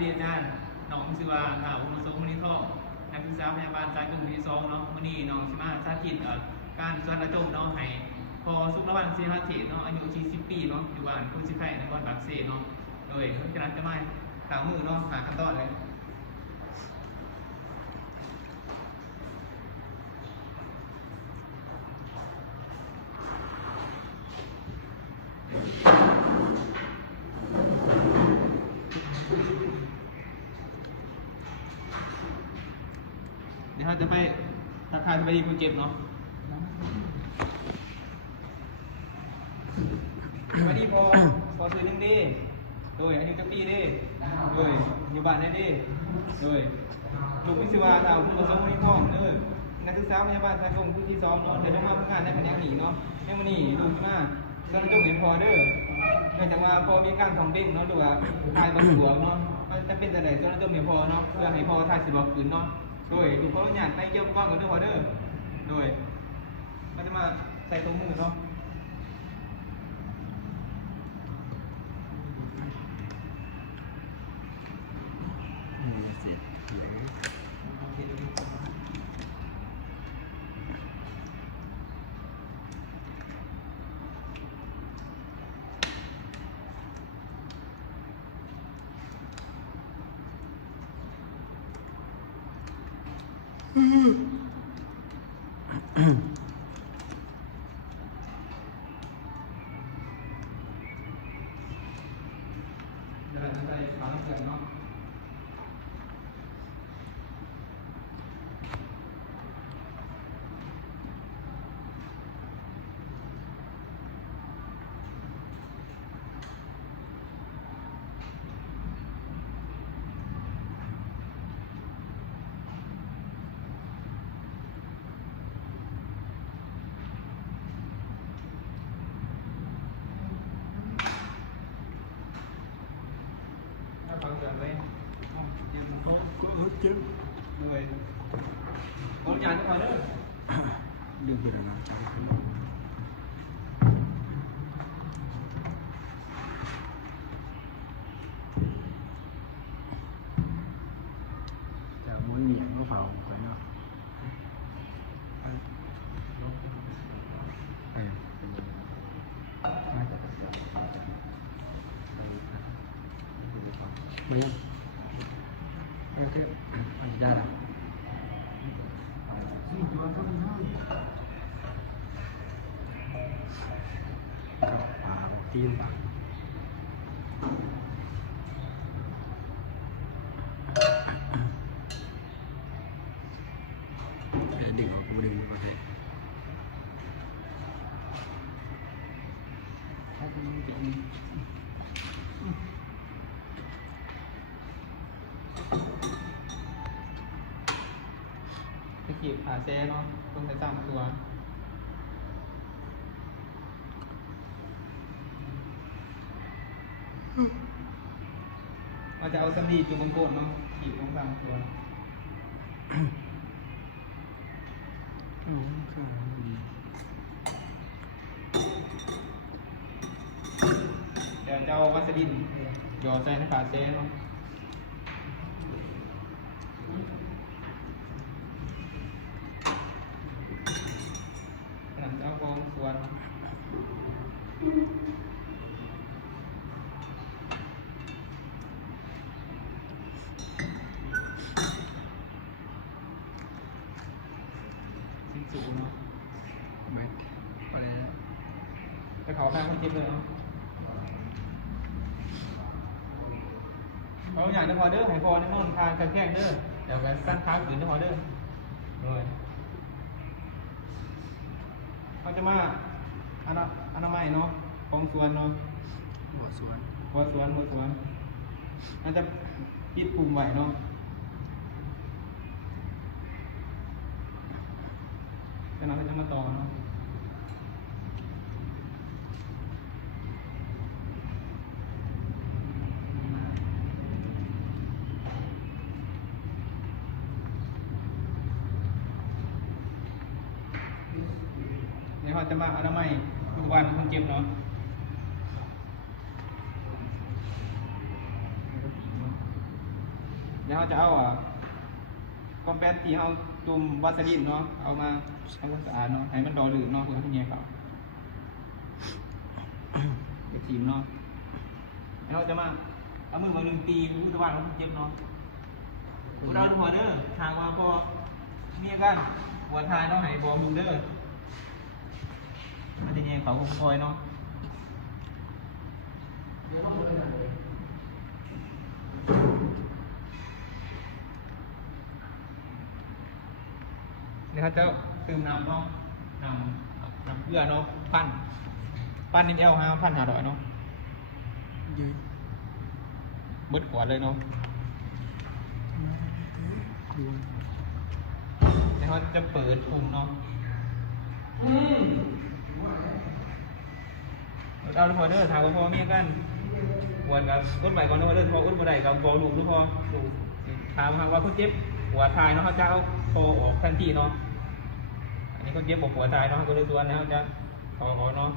เรียนด้านน้องชื่อว่าวุฒิสงฆ์มณีทองนักศึกษาพยาบาลสายกลุ่มที่2เนาะวันนี้น้องสิมาสาธิตการสวดระจมเนาะให้พอสุขระวันเสียหเถเนาะอายุ40 ปีเนาะอยู่บ้านคุณสิไข่ในวันปากเซเนาะโดยจะนั้นจะมาถามมือเนาะหาขั้นตอนเลยเดี๋ยวเราจะไปทักทายสวัสดีผู้เจ็บเนาะสวัสดีพอซื้อหนึ่งดีโดยอายุจักปีดีโดยอยู่บ้านได้ดีโดยลูกวิศวะดาวคุณประสงค์มณีทองนักศึกษาพยาบาลสายกลุ่มผู้ที่2เนาะเดี๋ยวจะมาทำงานในแผนกนี้เนาะในวันนี้ลูกมาสร้างจงเห็นพอเนื่องจากว่าพอมีการท่องเที่ยวเนาะหรือว่าถ่ายบางส่วนเนาะจะเป็นจะไหนสร้างจงเห็นพอเนาะเพื่อให้พอถ่ายสิบล็อกคืนเนาะโดยลูกเขาอยากไปเกี่ยวข้องกับเรื่องพอโดยก็จะมาใส่ถุงมือเนาะเสียเดี๋ยวเราจะใส่ฝาน้ำเกลือเนาะฟังเสียงเลยยังเขาเจ็บเลยโอนยานก่อนเด้อดูเพื่อนนะจะม้วนเหนียงก็เผาไปเนาะไม่ยังโอเคได้แล้วกับปลาตีนปลาดึงออกมาดึงมาได้ตะกี้ขาแซ่เนาะต้องใส่3 ตัวเราจะเอาสำลีจุ่มโกนเนาะขีดลง3 ตัวเดี๋ยวจะเอาวัสดินหยอดใส่ในขาแซ่เนาะเอาของส่วนสิ้นสูเนาะไม่อะไรไปขอข้างคนเจ็บเลยเนาะเขาอยากจะพอเด้อให้พอแน่นอนทางการแข่งเด้อเดี๋ยวกันสั้นค้างขืนจะพอเด้อเลยเขาจะมาอนามัยเนาะของสวนเนาะหัวสวนหัวสวนอาจจะปิดปุ่มไหวเนาะแต่เราจะมาต่อเนาะเดี๋ยวเขาจะมาอนามัยปัจจุบันคนเจ็บเนาะ เดี๋ยวเราจะเอาคอมแพตที่เราจุ่มวาสลีนเนาะเอามาทำความสะอาดเนาะให้มันดอหลืมเนาะเพื่อให้แง่เขาเดี๋ยวทีมเนาะแล้วเราจะมาเอามือมาดึงตีมือตะวันเราเจ็บเนาะผู้ดาวหัวเด้อทางมาพอเมียกันหัวทายเนาะให้บอมดูเด้อมันจะแง่เขาคงคอยเนาะเดี๋ยวเขาจะเติมน้ำเนาะน้ำเกลือเนาะปั้นนิดเดียวฮะพันหาดอยเนาะมืดขวดเลยเนาะเดี๋ยวเขาจะเปิดปุ่มเนาะเอาลูกพอเด้อถามว่าพอเมียกันปวดกับก้นไหวก่อนเด้อเด้อพอก้นบ่ได้กับพอลูกหรือพอลูกถามว่าเขาเจ็บหัวทายเนาะเขาจะเอาคอออกทันทีเนาะอันนี้เขาเจ็บบอกหัวทายเนาะก็เลยตัวนี้เขาจะขอเนาะ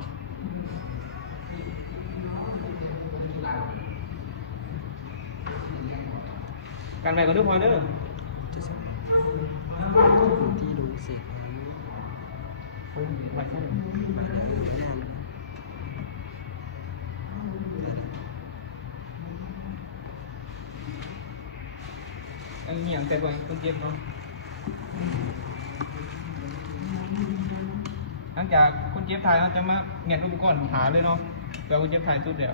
กันไหวก่อนเด้อพอเด้อ จะสักที่ดูสิ ไหวแค่ไหนอันนี้อย่างแต่ก่อนคนเจ็บเนาะหลังจากคนเจ็บทายเขาจะมาแงะอุปกรณ์หาเลยเนาะเดี๋ยวคนเจ็บทายสุดเดียว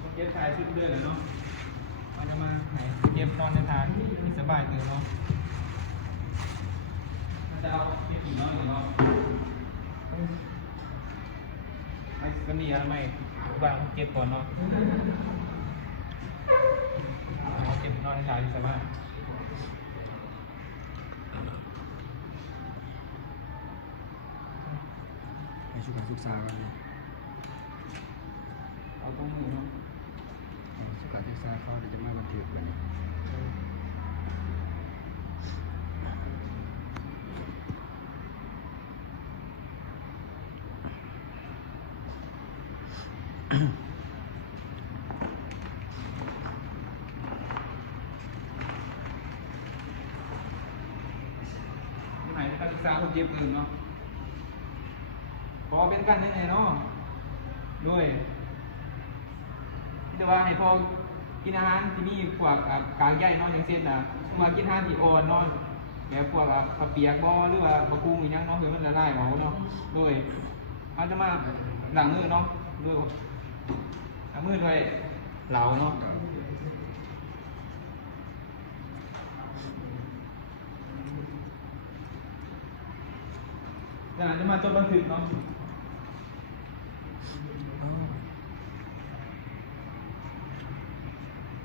คนเจ็บทายสุดเดือนเลยเนาะมันจะมาไหนเจ็บนอนในทางที่สบายเกินเนาะมันจะเอาเจ็บอีกเนาะหรือเนาะไอ้ก็นี่อะไรไม่บ้างเจ็บก่อนเนาะเจ็บนอนในทางที่สบายไปช่วยกันศึกษากันเลย เอาตรงมือเนาะ ศึกษาศึกษาเขาจะมาบันทึกไว้เนี่ย ที่ไหนการศึกษาคนเจ็บอื่นเนาะพอเป็นกันได้ไงเนาะด้วยที่จะว่าให้พอกินอาหารที่นี่พวกกากใหญ่เนาะอย่างเช่นมากินอาหารที่อ่อนเนาะแบบพวกข้าวเปียกบ่หรือว่าบะกุ้งอย่างเนาะคือมันละลายเบาเนาะด้วยเขาจะมาล้างมือเนาะด้วยล้างมือด้วยเหลาเนาะจากนั้นจะมาจดบันทึกเนาะ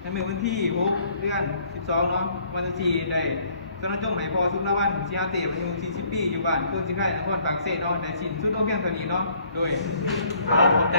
ในมือวันที่6 เดือน 12 เนาะวันที่4ได้สนจงไหนพอสุนทรวันชีอาเตะอายุ40 ปีอยู่บ้านคุณสิไข่นครปากเซเนาะในสินสุดโอเพียงเท่านี้เนาะโดยขอบใจ